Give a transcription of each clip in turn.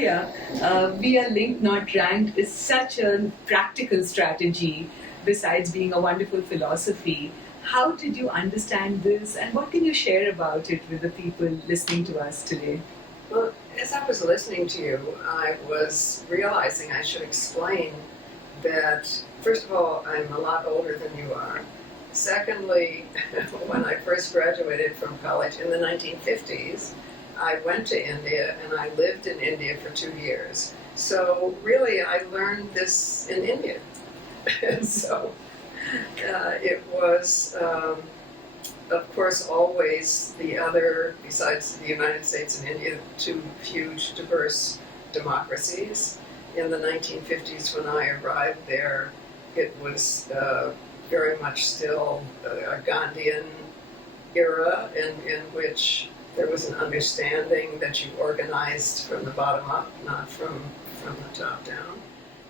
Gloria, we are linked, not ranked is such a practical strategy besides being a wonderful philosophy. How did you understand this, and what can you share about it with the people listening to us today? Well, as I was listening to you, I was realizing I should explain that, first of all, I'm a lot older than you are. Secondly, when I first graduated from college in the 1950s, I went to India and I lived in India for 2 years. So really, I learned this in India. And so it was, of course, always the other, besides the United States and India, two huge, diverse democracies. In the 1950s, when I arrived there, it was very much still a Gandhian era in which there was an understanding that you organized from the bottom up, not from the top down.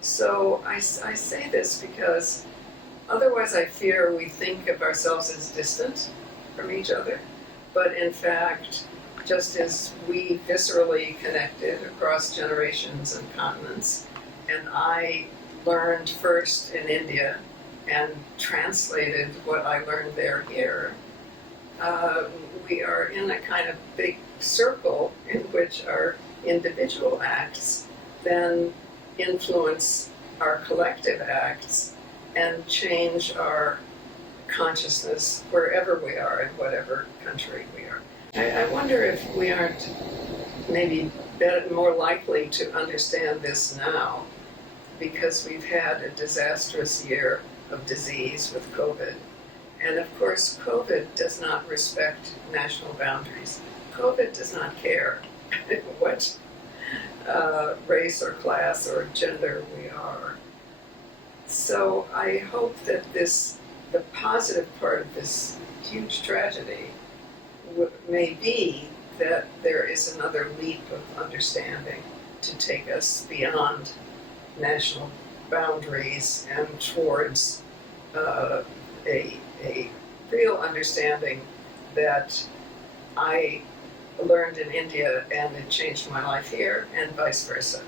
So I say this because otherwise I fear we think of ourselves as distant from each other. But in fact, just as we viscerally connected across generations and continents, and I learned first in India and translated what I learned there here, we are in a kind of big circle in which our individual acts then influence our collective acts and change our consciousness wherever we are in whatever country we are. I wonder if we aren't maybe more likely to understand this now because we've had a disastrous year of disease with COVID. And of course, COVID does not respect national boundaries. COVID does not care what race or class or gender we are. So I hope that the positive part of this huge tragedy may be that there is another leap of understanding to take us beyond national boundaries and towards a real understanding that I learned in India and it changed my life here, and vice versa.